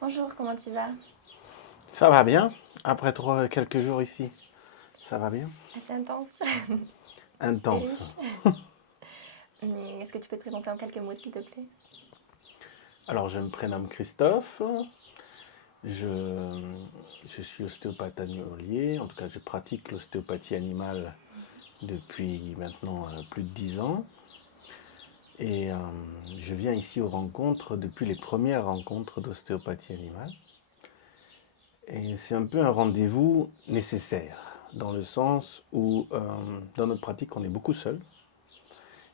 Bonjour, comment tu vas? Ça va bien, après quelques jours ici. Ça va bien. Assez intense et Intense. riche. Est-ce que tu peux te présenter en quelques mots, s'il te plaît? Alors, je me prénomme Christophe. Je, je suis ostéopathe animalier. En tout cas, je pratique l'ostéopathie animale depuis maintenant plus de 10 ans. Et je viens ici aux rencontres depuis les premières rencontres d'ostéopathie animale. Et c'est un peu un rendez-vous nécessaire, dans le sens où, dans notre pratique, on est beaucoup seul.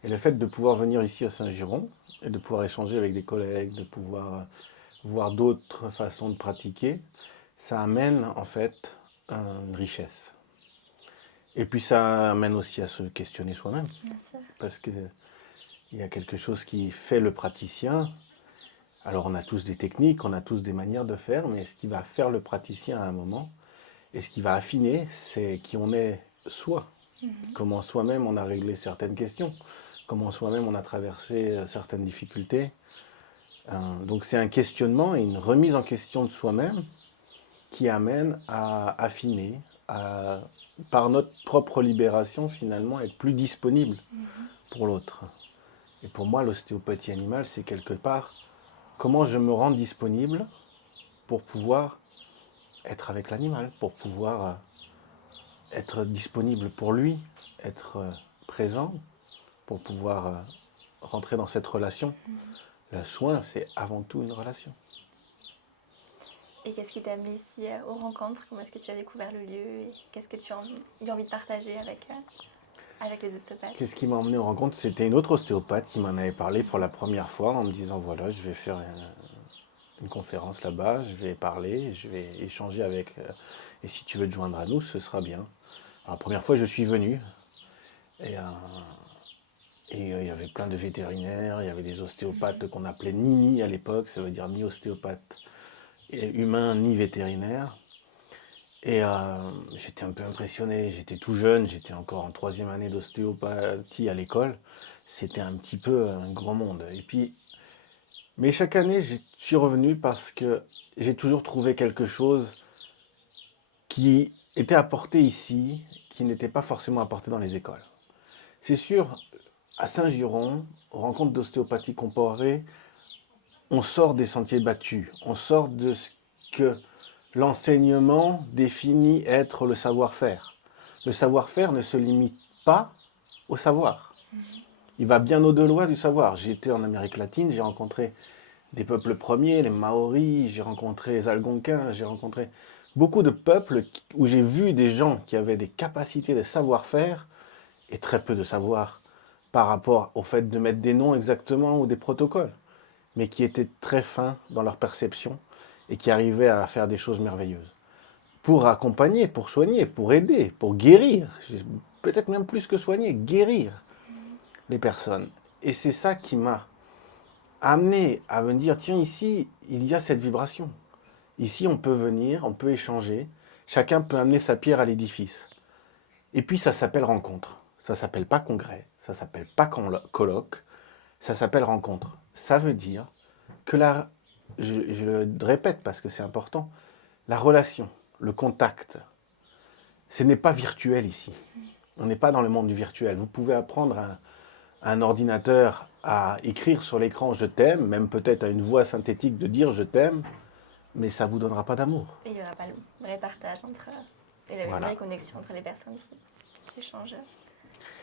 Et le fait de pouvoir venir ici à Saint-Giron et de pouvoir échanger avec des collègues, de pouvoir voir d'autres façons de pratiquer, ça amène en fait une richesse. Et puis ça amène aussi à se questionner soi-même, Bien sûr. parce qu'il y a quelque chose qui fait le praticien. Alors on a tous des techniques, on a tous des manières de faire, mais ce qui va faire le praticien à un moment, et ce qui va affiner, c'est qui on est soi, comment soi-même on a réglé certaines questions, comment soi-même on a traversé certaines difficultés. Donc c'est un questionnement et une remise en question de soi-même qui amène à affiner, à, par notre propre libération finalement, être plus disponible pour l'autre. Et pour moi, l'ostéopathie animale, c'est quelque part comment je me rends disponible pour pouvoir être avec l'animal, pour pouvoir être disponible pour lui, être présent, pour pouvoir rentrer dans cette relation. Le soin, c'est avant tout une relation. Et qu'est-ce qui t'a amené ici aux rencontres? Comment est-ce que tu as découvert le lieu? Et qu'est-ce que tu as eu envie de partager avec les ostéopathes? Qu'est-ce qui m'a emmené en rencontre? C'était une autre ostéopathe qui m'en avait parlé pour la première fois en me disant voilà, je vais faire une conférence là-bas, je vais parler, je vais échanger avec. Et si tu veux te joindre à nous, ce sera bien. Alors, la première fois, je suis venu et il y avait plein de vétérinaires, il y avait des ostéopathes qu'on appelait Nini à l'époque, ça veut dire ni ostéopathe humain ni vétérinaire. Et j'étais un peu impressionné, j'étais tout jeune, j'étais encore en troisième année d'ostéopathie à l'école. C'était un petit peu un grand monde. Et puis, mais chaque année, je suis revenu parce que j'ai toujours trouvé quelque chose qui était apporté ici, qui n'était pas forcément apporté dans les écoles. C'est sûr, à Saint-Giron, aux rencontres d'ostéopathie comparée, on sort des sentiers battus, on sort de ce que l'enseignement définit être le savoir-faire. Le savoir-faire ne se limite pas au savoir. Il va bien au-delà du savoir. J'ai été en Amérique latine, j'ai rencontré des peuples premiers, les Maoris, j'ai rencontré les Algonquins, j'ai rencontré beaucoup de peuples où j'ai vu des gens qui avaient des capacités de savoir-faire et très peu de savoir par rapport au fait de mettre des noms exactement ou des protocoles, mais qui étaient très fins dans leur perception et qui arrivaient à faire des choses merveilleuses. Pour accompagner, pour soigner, pour aider, pour guérir, peut-être même plus que soigner, guérir les personnes. Et c'est ça qui m'a amené à me dire, tiens, ici, il y a cette vibration. Ici, on peut venir, on peut échanger, chacun peut amener sa pierre à l'édifice. Et puis, ça s'appelle rencontre. Ça s'appelle pas congrès, ça s'appelle pas colloque, ça s'appelle rencontre. Ça veut dire que je le répète parce que c'est important, la relation, le contact, ce n'est pas virtuel ici. On n'est pas dans le monde du virtuel. Vous pouvez apprendre à un ordinateur à écrire sur l'écran je t'aime, même peut-être à une voix synthétique de dire je t'aime, mais ça ne vous donnera pas d'amour. Et il n'y aura pas le vrai partage et la vraie Voilà. connexion entre les personnes qui s'échangent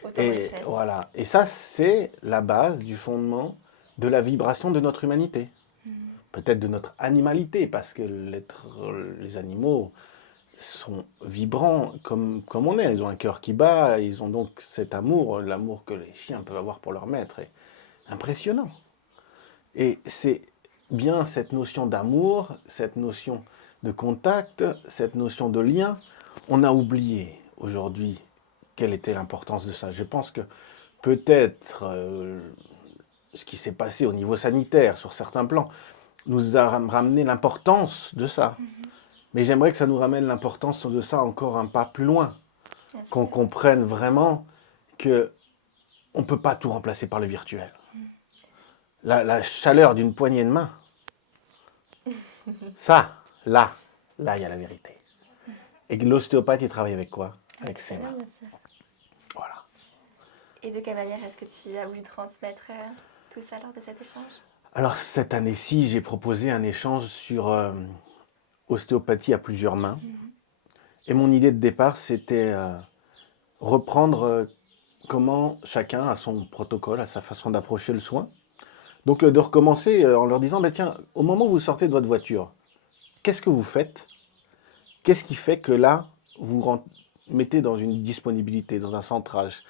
autant dans Et l'espace. voilà. Et ça, c'est la base du fondement de la vibration de notre humanité. Peut-être de notre animalité, parce que les animaux sont vibrants comme on est. Ils ont un cœur qui bat, ils ont donc cet amour, l'amour que les chiens peuvent avoir pour leur maître est impressionnant. Et c'est bien cette notion d'amour, cette notion de contact, cette notion de lien, on a oublié aujourd'hui quelle était l'importance de ça. Je pense que peut-être ce qui s'est passé au niveau sanitaire sur certains plans nous a ramené l'importance de ça. Mais j'aimerais que ça nous ramène l'importance de ça encore un pas plus loin. Qu'on comprenne vraiment que on ne peut pas tout remplacer par le virtuel. La chaleur d'une poignée de main, Ça, là, il y a la vérité. Et l'ostéopathe, il travaille avec quoi? Avec ses mains. Bien sûr. Voilà. Et de quelle manière est-ce que tu as voulu transmettre tout ça lors de cet échange? Alors, cette année-ci, j'ai proposé un échange sur ostéopathie à plusieurs mains. Et mon idée de départ, c'était reprendre comment chacun a son protocole, a sa façon d'approcher le soin. Donc, de recommencer en leur disant, bah, tiens, au moment où vous sortez de votre voiture, qu'est-ce que vous faites? Qu'est-ce qui fait que là, vous mettez dans une disponibilité, dans un centrage?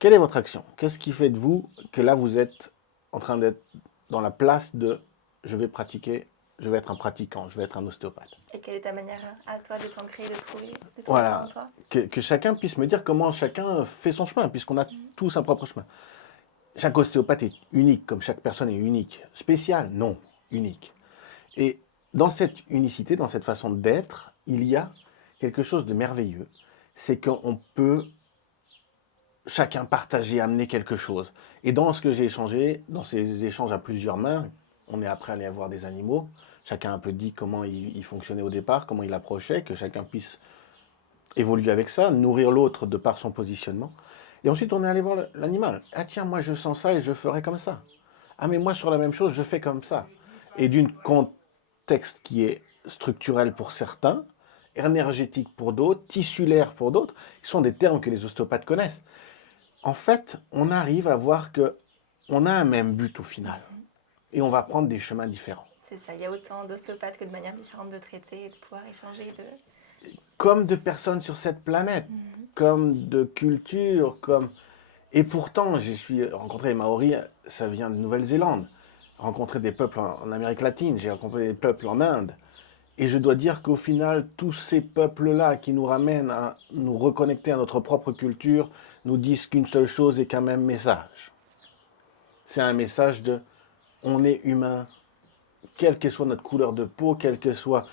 Quelle est votre action? Qu'est-ce qui fait de vous que là, vous êtes en train d'être dans la place de je vais pratiquer, je vais être un pratiquant, je vais être un ostéopathe? Et quelle est ta manière à toi de t'ancrer, de trouver ça Voilà, en toi? que chacun puisse me dire comment chacun fait son chemin, puisqu'on a tous un propre chemin. Chaque ostéopathe est unique, comme chaque personne est unique. Spécial? Non, unique. Et dans cette unicité, dans cette façon d'être, il y a quelque chose de merveilleux. C'est qu'on peut chacun partager, amener quelque chose. Et dans ce que j'ai échangé, dans ces échanges à plusieurs mains, on est après allé voir des animaux. Chacun a un peu dit comment il fonctionnait au départ, comment il approchait, que chacun puisse évoluer avec ça, nourrir l'autre de par son positionnement. Et ensuite, on est allé voir l'animal. Ah tiens, moi je sens ça et je ferai comme ça. Ah mais moi sur la même chose, je fais comme ça. Et d'une contexte qui est structurel pour certains, énergétique pour d'autres, tissulaire pour d'autres, qui sont des termes que les ostéopathes connaissent. En fait, on arrive à voir que on a un même but au final. Et on va prendre des chemins différents. C'est ça, il y a autant d'ostéopathes que de manières différentes de traiter et de pouvoir échanger. Comme de personnes sur cette planète, comme de cultures, comme... Et pourtant, j'ai rencontré les Maoris, ça vient de Nouvelle-Zélande. Rencontré des peuples en Amérique latine, j'ai rencontré des peuples en Inde. Et je dois dire qu'au final, tous ces peuples-là qui nous ramènent à nous reconnecter à notre propre culture, nous disent qu'une seule chose et qu'un même message. C'est un message de on est humain, quelle que soit notre couleur de peau, quel que soit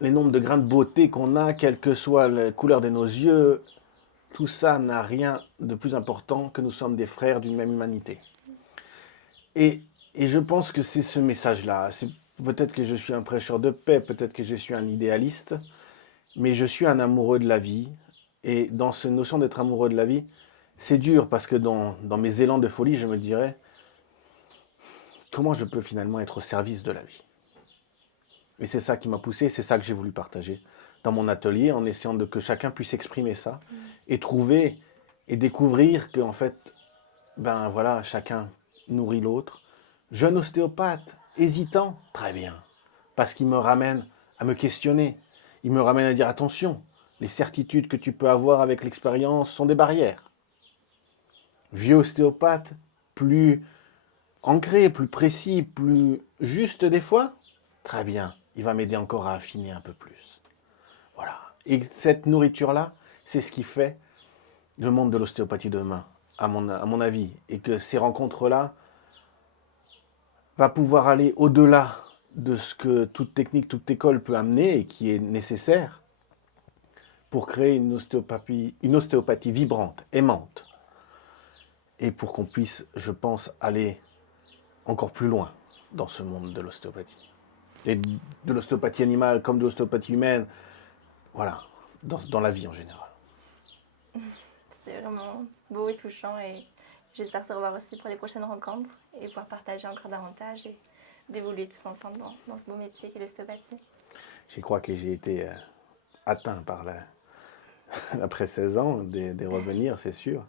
les nombres de grains de beauté qu'on a, quelle que soit la couleur de nos yeux, tout ça n'a rien de plus important que nous sommes des frères d'une même humanité. Et je pense que c'est ce message-là. Peut-être que je suis un prêcheur de paix, peut-être que je suis un idéaliste, mais je suis un amoureux de la vie. Et dans cette notion d'être amoureux de la vie, c'est dur parce que dans mes élans de folie, je me dirais, comment je peux finalement être au service de la vie? Et c'est ça qui m'a poussé, c'est ça que j'ai voulu partager dans mon atelier, en essayant que chacun puisse exprimer ça et trouver et découvrir que en fait, ben voilà, chacun nourrit l'autre. Jeune ostéopathe, hésitant, très bien, parce qu'il me ramène à me questionner. Il me ramène à dire attention, les certitudes que tu peux avoir avec l'expérience sont des barrières. Vieux ostéopathe, plus ancré, plus précis, plus juste des fois, très bien, il va m'aider encore à affiner un peu plus. Voilà. Et cette nourriture-là, c'est ce qui fait le monde de l'ostéopathie demain, à mon avis. Et que ces rencontres-là va pouvoir aller au-delà de ce que toute technique, toute école peut amener et qui est nécessaire pour créer une ostéopathie vibrante, aimante. Et pour qu'on puisse, je pense, aller encore plus loin dans ce monde de l'ostéopathie. Et de l'ostéopathie animale comme de l'ostéopathie humaine, voilà, dans la vie en général. C'est vraiment beau et touchant et j'espère te revoir aussi pour les prochaines rencontres et pouvoir partager encore davantage et d'évoluer tous ensemble dans ce beau métier qu'est l'ostéopathie. Je crois que j'ai été atteint par après 16 ans, des revenir, c'est sûr.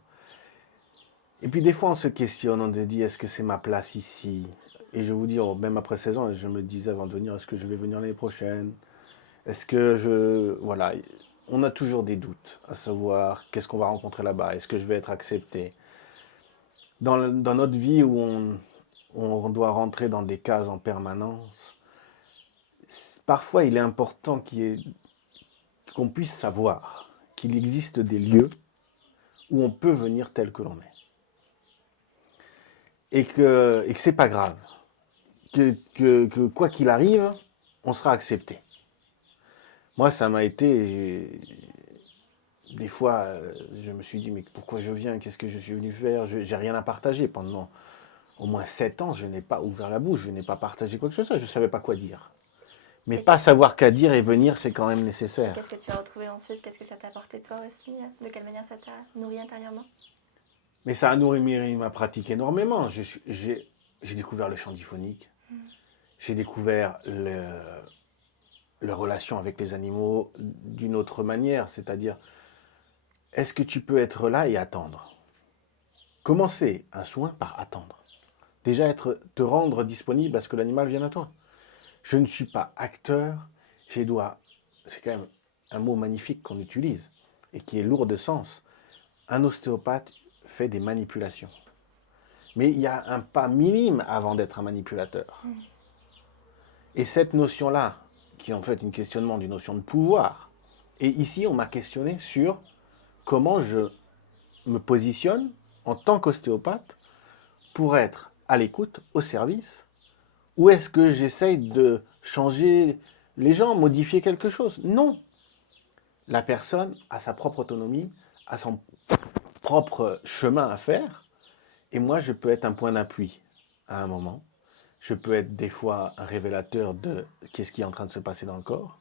Et puis des fois on se questionne, on se dit est-ce que c'est ma place ici? Et je vous dis, même après 16 ans, je me disais avant de venir, est-ce que je vais venir l'année prochaine? Est-ce que je... Voilà, on a toujours des doutes à savoir qu'est-ce qu'on va rencontrer là-bas, est-ce que je vais être accepté? Dans notre vie où on doit rentrer dans des cases en permanence, parfois il est important qu'on puisse savoir qu'il existe des lieux où on peut venir tel que l'on est. Et que c'est pas grave. Que quoi qu'il arrive, on sera accepté. Moi, ça m'a été... Des fois, je me suis dit, mais pourquoi je viens? Qu'est-ce que je suis venu faire? J'ai rien à partager. Pendant au moins 7 ans, je n'ai pas ouvert la bouche, je n'ai pas partagé quoi que ce soit, je ne savais pas quoi dire. Mais Et pas savoir qu'à dire et venir, c'est quand même nécessaire. qu'est-ce que tu as retrouvé ensuite? Qu'est-ce que ça t'a apporté toi aussi? De quelle manière ça t'a nourri intérieurement? Mais ça a nourri ma pratique énormément. J'ai découvert le chant diphonique. J'ai découvert leur relation avec les animaux d'une autre manière. C'est-à-dire, est-ce que tu peux être là et attendre? Commencer un soin par attendre. Déjà, te rendre disponible à ce que l'animal vienne à toi. Je ne suis pas acteur. C'est quand même un mot magnifique qu'on utilise et qui est lourd de sens. Un ostéopathe fait des manipulations. Mais il y a un pas minime avant d'être un manipulateur. Et cette notion-là, qui est en fait un questionnement d'une notion de pouvoir, et ici on m'a questionné sur comment je me positionne en tant qu'ostéopathe pour être à l'écoute, au service, ou est-ce que j'essaye de changer les gens, modifier quelque chose? Non. La personne a sa propre autonomie, a son propre chemin à faire, et moi je peux être un point d'appui à un moment. Je peux être des fois un révélateur de qu'est-ce qui est en train de se passer dans le corps.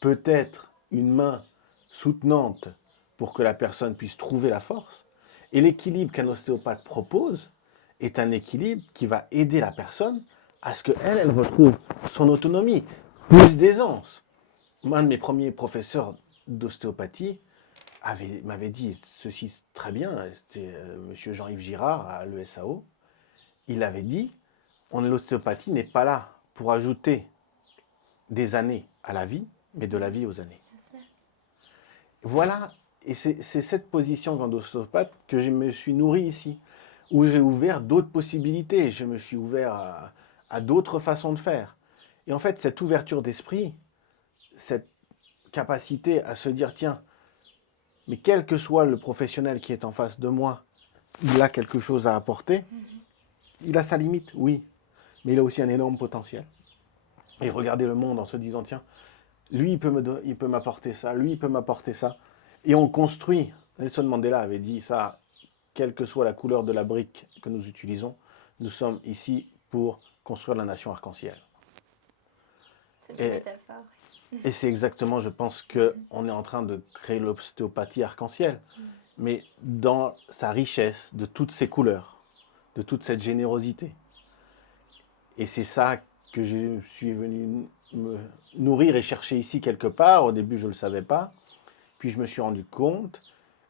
Peut-être une main soutenante pour que la personne puisse trouver la force. Et l'équilibre qu'un ostéopathe propose est un équilibre qui va aider la personne à ce qu'elle retrouve son autonomie, plus d'aisance. Un de mes premiers professeurs d'ostéopathie m'avait dit ceci très bien, c'était M. Jean-Yves Girard à l'ESAO. Il avait dit, l'ostéopathie n'est pas là pour ajouter des années à la vie, mais de la vie aux années. Voilà, et c'est cette position d'ostéopathe que je me suis nourri ici, où j'ai ouvert d'autres possibilités, je me suis ouvert à d'autres façons de faire. Et en fait, cette ouverture d'esprit, cette capacité à se dire, tiens, mais quel que soit le professionnel qui est en face de moi, il a quelque chose à apporter. Il a sa limite, oui, mais il a aussi un énorme potentiel. Et regarder le monde en se disant, tiens, lui, il peut m'apporter ça, lui, il peut m'apporter ça. Et on construit. Nelson Mandela avait dit ça, quelle que soit la couleur de la brique que nous utilisons, nous sommes ici pour construire la nation arc-en-ciel. C'est une métaphore. Et c'est exactement, je pense, qu'on est en train de créer l'ostéopathie arc-en-ciel, mais dans sa richesse, de toutes ses couleurs, de toute cette générosité. Et c'est ça que je suis venu me nourrir et chercher ici quelque part. Au début, je ne le savais pas. Puis je me suis rendu compte.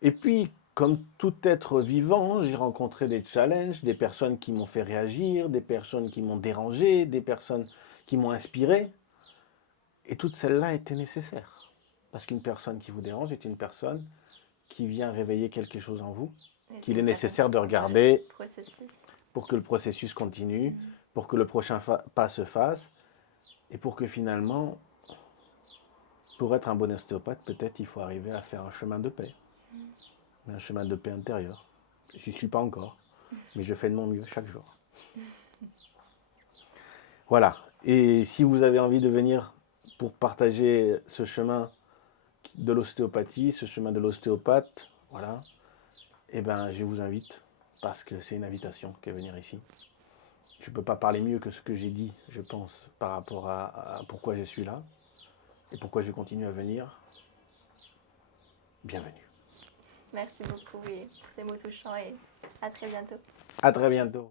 Et puis, comme tout être vivant, j'ai rencontré des challenges, des personnes qui m'ont fait réagir, des personnes qui m'ont dérangé, des personnes qui m'ont inspiré. Et toutes celles-là étaient nécessaires. Parce qu'une personne qui vous dérange est une personne qui vient réveiller quelque chose en vous, qu'il est nécessaire de regarder pour que le processus continue, pour que le prochain pas se fasse, et pour que finalement, pour être un bon ostéopathe, peut-être il faut arriver à faire un chemin de paix. Mais un chemin de paix intérieur. Je n'y suis pas encore, mais je fais de mon mieux chaque jour. Voilà. Et si vous avez envie de venir pour partager ce chemin de l'ostéopathie, ce chemin de l'ostéopathe, voilà, eh ben, je vous invite, parce que c'est une invitation que venir ici. Je ne peux pas parler mieux que ce que j'ai dit, je pense, par rapport à pourquoi je suis là et pourquoi je continue à venir. Bienvenue. Merci beaucoup pour ces mots touchants et à très bientôt. À très bientôt.